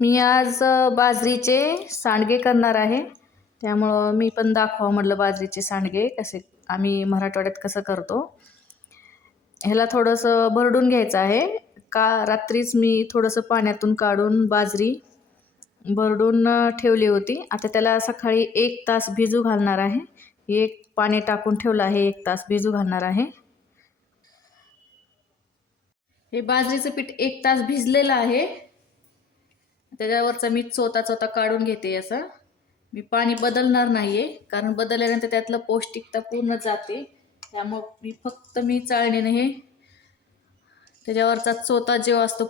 मी आज बाजरीचे सांडगे करणार आहे. त्यामुळं मी पण दाखवावं म्हटलं बाजरीचे सांडगे कसे आम्ही मराठवाड्यात कसं करतो. ह्याला थोडंसं भरडून घ्यायचं आहे. रात्रीच मी थोडंसं पाण्यातून काढून बाजरी भरडून ठेवली होती. आता त्याला सकाळी 1 तास भिजू घालणार आहे. एक पाणी टाकून ठेवलं आहे, 1 तास भिजू घालणार आहे. हे बाजरीचं पीठ 1 तास भिजलेलं आहे. त्याच्यावरचा मी चोता काढून घेते. असं मी पाणी बदलणार नाहीये, कारण बदलल्यानंतर त्यातलं पौष्टिकता पूर्ण जाते. त्यामुळे फक्त चाळणीने हे त्याच्यावरचा चोता जो असतो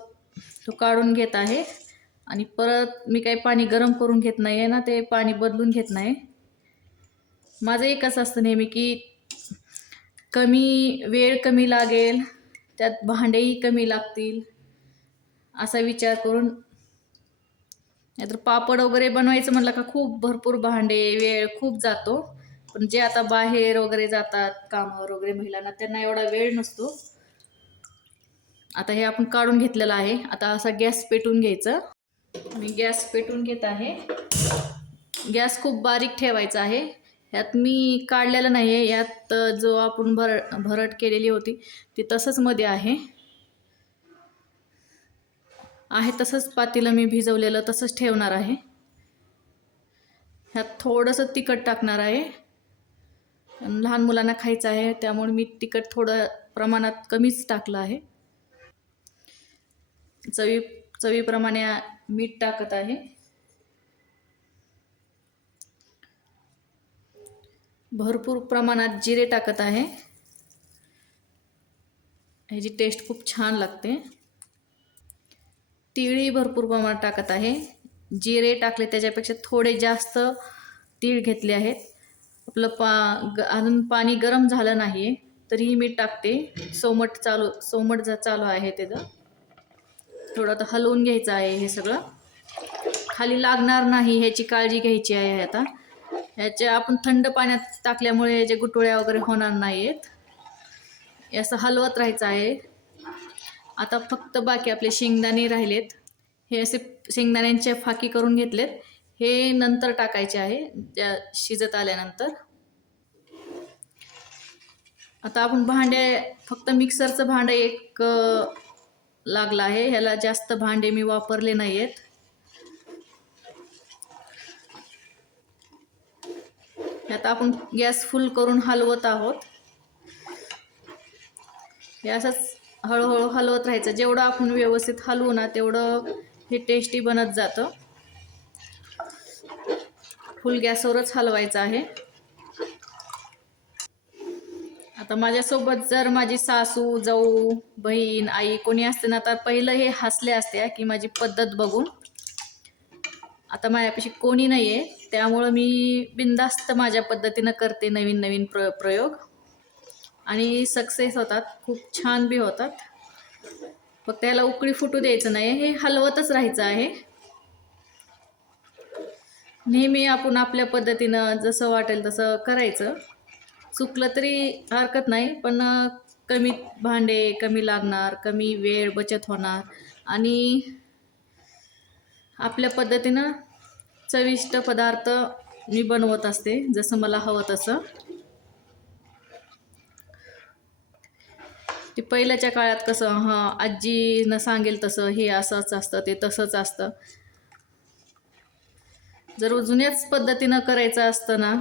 तो काढून घेत आहे. आणि परत मी काही पाणी गरम करून घेत नाहीये ना, ते पाणी बदलून घेत नाही. माझं एकच असतं नेहमी की वेळ कमी लागेल, त्यात भांडेही कमी लागतील असा विचार करून. नाहीतर पापड वगैरे बनवायचं म्हटलं का खूप भरपूर भांडे, वेळ खूप जातो. पण जे आता बाहेर वगैरे जातात कामावर वगैरे महिलांना, त्यांना एवढा वेळ नसतो. आता हे आपण काढून घेतलेलं आहे. आता असा गॅस पेटून घ्यायचं. मी गॅस पेटून घेत आहे. गॅस खूप बारीक ठेवायचा आहे. यात मी काढलेलं नाही आहे. यात जो आपण भरट केलेली होती ती तसंच मध्ये आहे तसंच पातेलं मी भिजवलेलं तसंच ठेवणार आहे. ह्यात थोडंसं तिखट टाकणार आहे. लहान मुलांना खायचं आहे त्यामुळे मी तिखट थोडं प्रमाणात कमीच टाकलं आहे. चवीप्रमाणे मीठ टाकत आहे. भरपूर प्रमाणात जिरे टाकत आहे. ह्याची टेस्ट खूप छान लागते. तीळही भरपूर प्रमाणात टाकत आहे. जिरे टाकले त्याच्यापेक्षा थोडे जास्त तीळ घेतले आहेत. आपलं अजून पाणी गरम झालं नाही तरीही मी टाकते. सोमट चालू आहे त्याचं. थोडं आता हलवून घ्यायचं आहे. हे सगळं खाली लागणार नाही ह्याची काळजी घ्यायची आहे. आता ह्याच्या आपण थंड पाण्यात टाकल्यामुळे याचे गुठळ्या वगैरे होणार नाहीत. असं हलवत राहायचं आहे. आता फक्त बाकी आपले शेंगदाणे राहिलेत. हे असे शेंगदाण्यांच्या फाकी करून घेतलेत. हे नंतर टाकायचे आहे त्या शिजत आल्यानंतर. आता आपण फक्त मिक्सरचं भांडं एक लागलं आहे. ह्याला जास्त भांडे मी वापरले नाही आहेत. आता आपण गॅस फुल करून हलवत आहोत. हे असंच हळूहळू हलवत राहायचं. जेवढं आपण व्यवस्थित हलवू ना तेवढं हे टेस्टी बनत जातं. फुल गॅसवरच हलवायचं आहे. आता माझ्यासोबत जर माझी सासू, जाऊ, बहीण, आई कोणी असते ना, तर पहिलं हे हसले असते की माझी पद्धत बघून. आता माझ्यापाशी कोणी नाही आहे त्यामुळं मी बिनधास्त माझ्या पद्धतीनं करते नवीन प्रयोग. आणि सक्सेस होतात, खूप छान बी होतात. फक्त याला उकळी फुटू द्यायचं नाही, हे हलवतच राहायचं आहे. नेहमी आपण आपल्या पद्धतीनं जसं वाटेल तसं करायचं. चुकलं तरी हरकत नाही, पण कमी भांडे कमी लागणार, कमी वेळ बचत होणार आणि आपल्या पद्धतीनं चविष्ट पदार्थ मी बनवत असते जसं मला हवं तसं. ते पहिल्याच्या काळात कसं आजीनं सांगेल तसं हे असंच असतं, ते तसंच असतं. जर जुन्याच पद्धतीनं करायचं असतं ना,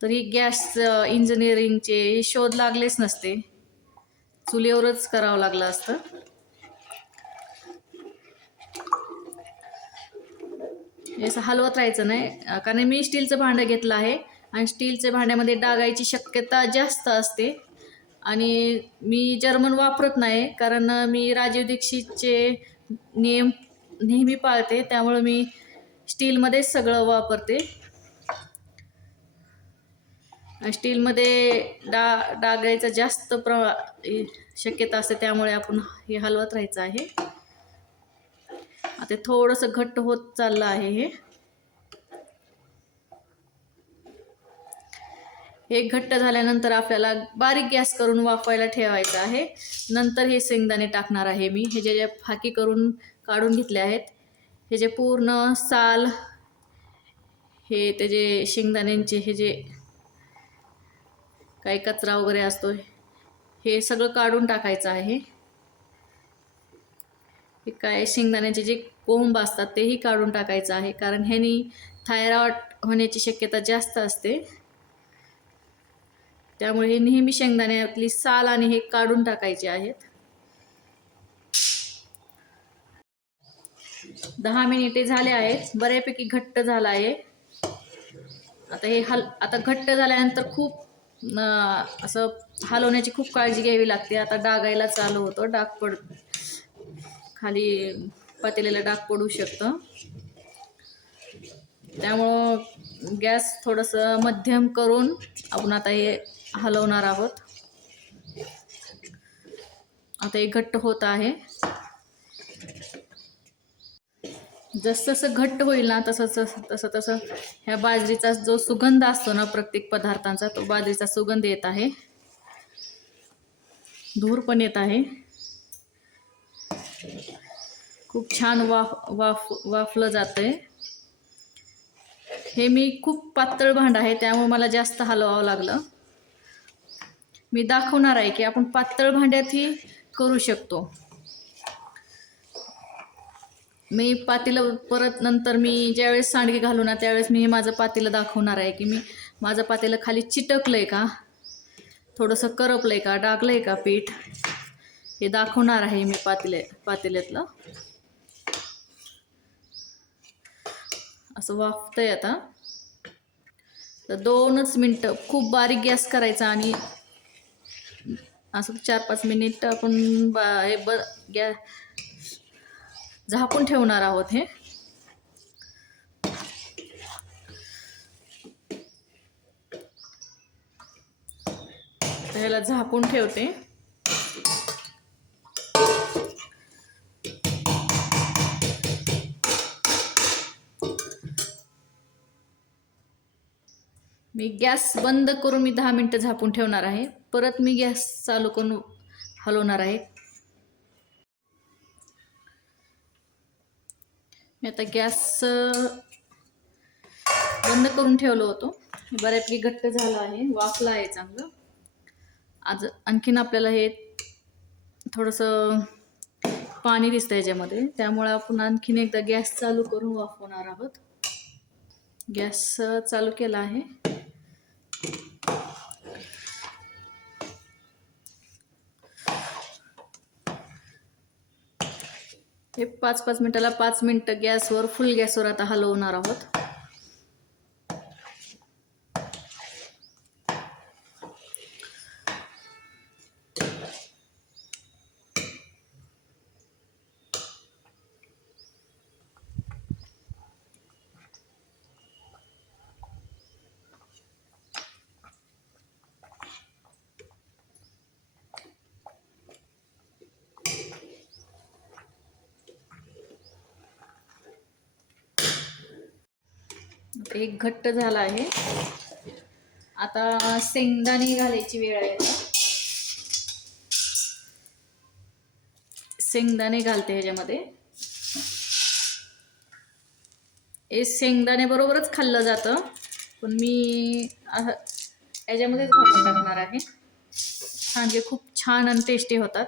तरी गॅस इंजिनिअरिंगचे शोध लागलेच नसते. चुलीवरच करावं लागलं असतं. असं हलवत राहायचं नाही, कारण मी स्टीलचं भांडं घेतलं आहे आणि स्टीलच्या भांड्यामध्ये डागायची शक्यता जास्त असते. आणि मी जर्मन वापरत नाही, कारण मी राजीव दीक्षितचे नियम नेहमी पाळते. त्यामुळं मी स्टीलमध्येच सगळं वापरते. स्टीलमध्ये डागायचं जास्त शक्यता असते, त्यामुळे आपण हे हलवत राहायचं आहे. आता थोडंसं घट्ट होत चाललं आहे. हे घट्ट झाल्यानंतर आपल्याला बारीक गॅस करून वाफवायला ठेवायचं आहे. नंतर हे शेंगदाणे टाकणार आहे मी. हे जे फाकी करून काढून घेतले आहेत हे जे पूर्ण साल, हे त्याचे शेंगदाण्यांचे हे जे काही कचरा वगैरे असतो हे सगळं काढून टाकायचं आहे. हे काय शेंगदाण्याचे जे कोंब असतात तेही काढून टाकायचं आहे, कारण ह्यानी थायरॉइड होण्याची शक्यता जास्त असते. त्यामुळे हे नेहमी शेंगदाण्यातली साल आणि हे काढून टाकायचे आहेत. 10 मिनिटे झाले आहेत. बऱ्यापैकी घट्ट झाला आहे. आता हे आता घट्ट झाल्यानंतर खूप असं हलवण्याची खूप काळजी घ्यावी लागते. आता डागायला चालू होतं, डाग खाली पातेल्याला डाग पडू शकतं. त्यामुळं गॅस थोडंसं मध्यम करून आपण आता हे हलवणार आहोत. आता हे घट्ट होत आहे. जसं घट्ट होईल ना तसं ह्या बाजरीचा जो सुगंध असतो ना प्रत्येक पदार्थांचा, तो बाजरीचा सुगंध येत आहे. धूर पण येत आहे. खूप छान वाफलं जातंय. हे मी खूप पातळ भांड आहे त्यामुळे मला जास्त हलवावं लागलं. मी दाखवणार आहे की आपण पातळ भांड्यातही करू शकतो. मी पातेलं परत नंतर मी ज्यावेळेस सांडगे घालू ना त्यावेळेस मी माझं पातेलं दाखवणार आहे की माझं पातेलं खाली चिटकलंय का, थोडंसं करपलंय का, डागलंय का पीठ, हे दाखवणार आहे मी पातेल्यातलं. असं वाफतंय आता. तर 2च मिनटं खूप बारीक गॅस करायचा आणि असं 4-5 मिनिट आपण गॅस झाकून ठेवणार आहोत. हे ह्याला झाकून ठेवते. मी गॅस बंद करून मी 10 मिनिटं झाकून ठेवणार आहे. परत मी गॅस चालू करून हलवणार आहे. मी आता गॅस बंद करून ठेवलं होतं. बऱ्यापैकी घट्ट झालं आहे, वाफलं आहे चांगलं. आज आणखीन आपल्याला हे थोडंसं पाणी दिसतं याच्यामध्ये, त्यामुळे आपण आणखीन एकदा गॅस चालू करून वाफवणार आहोत. गॅस चालू केला आहे. हे 5-5 मिनिटाला 5 मिनिटं गॅसवर, फुल गॅसवर आता हलवणार आहोत. एक घट्ट झाला आहे. आता शेंगदाणे घालायची वेळ आहे. शेंगदाणे घालते ह्याच्यामध्ये. हे शेंगदाणे बरोबरच खाल्लं जातं, पण मी याच्यामध्येच घालून टाकणार आहे. सांडगे खूप छान आणि टेस्टी होतात.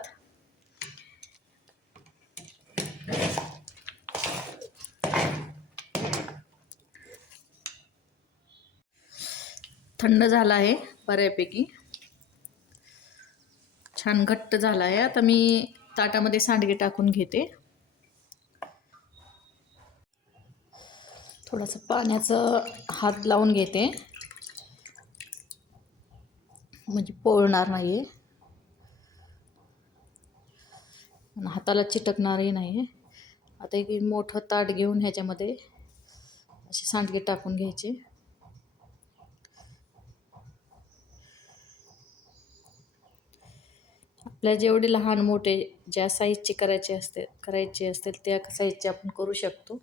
थंड झाला आहे बऱ्यापैकी, छान घट्ट झाला आहे. आता मी ताटामध्ये सांडगे टाकून घेते. थोडंसं पाण्याचं हात लावून घेते म्हणजे पोळणार नाही, हाताला चिटकणारही नाही. आता एक मोठं ताट घेऊन ह्याच्यामध्ये असे सांडगे टाकून घ्यायचे. आपल्या जेवढे लहान मोठे ज्या साईजचे करायचे असतील त्या साईजचे आपण करू शकतो.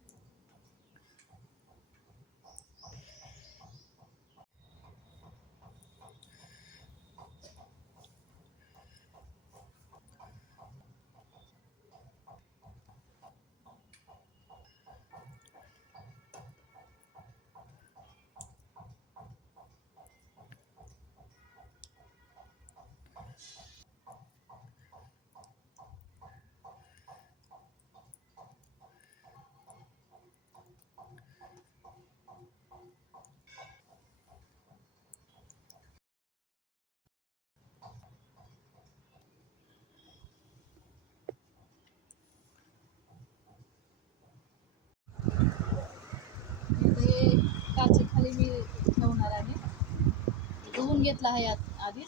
मध्ये मी ठेवणार आहे. धुवून घेतला आहे आधीच,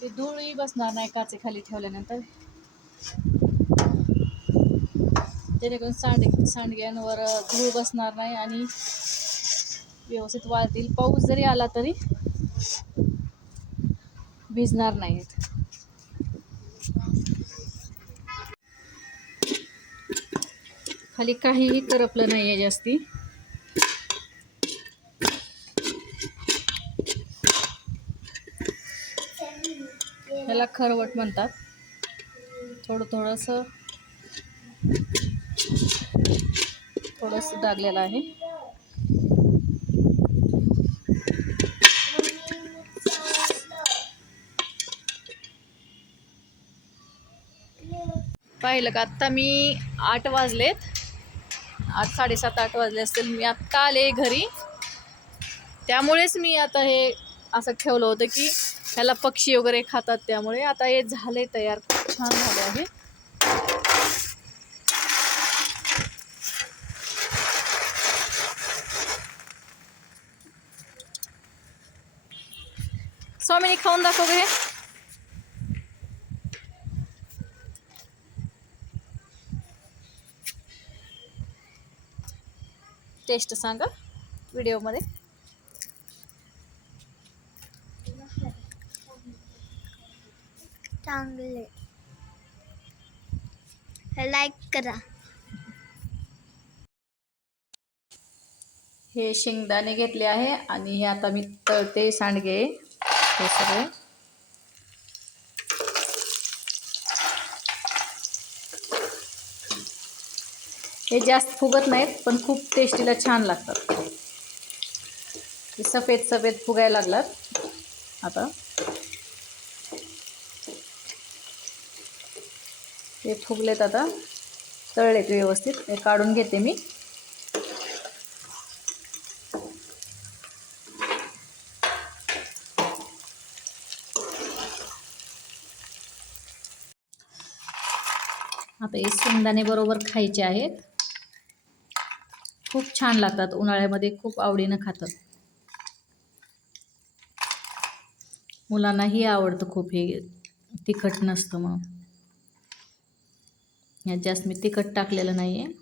ते धूळही बसणार नाही काचे खाली ठेवल्यानंतर, जेणेकरून सांडग्यांवर धूळ बसणार नाही आणि व्यवस्थित वाळतील. पाऊस जरी आला तरी भिजणार नाहीत. खाली काहीही करपलं नाही आहे जास्ती. ह्याला खरवट म्हणतात. थोडंसं टाकलेलं आहे. पाहिलं का, आत्ता मी 8 वाजलेत, 7:30-8 वाजले असतील. मी आत्ता आले घरी, त्यामुळेच मी आता हे असं ठेवलं होतं की ह्याला पक्षी वगैरे खातात. त्यामुळे आता हे झाले तयार, खूप छान झाले आहे. स्वामीनी खाऊन दाखव हे. टेस्ट सांगा व्हिडिओमध्ये. चांगले, लाईक करा. हे शेंगदाणे घेतले आहे आणि हे आता मी तळते सांडगे. हे सगळे हे जास्त फुगत नाहीत, पण खूप टेस्टीला छान लागतात. हे सफेद फुगायला लागलात आता. हे फुगलेत आता, तळलेत व्यवस्थित. हे काढून घेते मी. आता हे शेंगदाणे बरोबर खायचे आहेत. खूप छान लागतात, उन्हाळ्यामध्ये खूप आवडीनं खातात. मुलांनाही आवडतं खूप. हे तिखट नसतं म्हणून. यात जास्त मी तिखट टाकलेलं नाही आहे.